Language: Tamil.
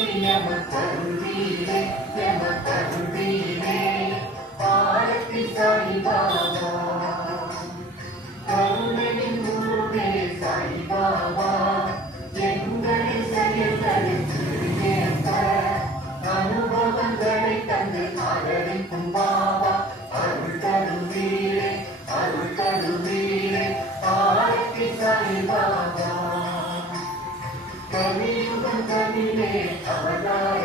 எமக்கருளீரே எமக்கருளீரே ஆரத்தி சாய்பாபா கருணையின் குருவே சாய்பாபா எங்களை செயல்களுக்கு ஏற்ற அனுபவங்களை தந்து ஆதரிக்கும் பாபா அருள் தருவீரே ஆரத்தி சாய்பாபா கலியுகம் கலிலே அவதார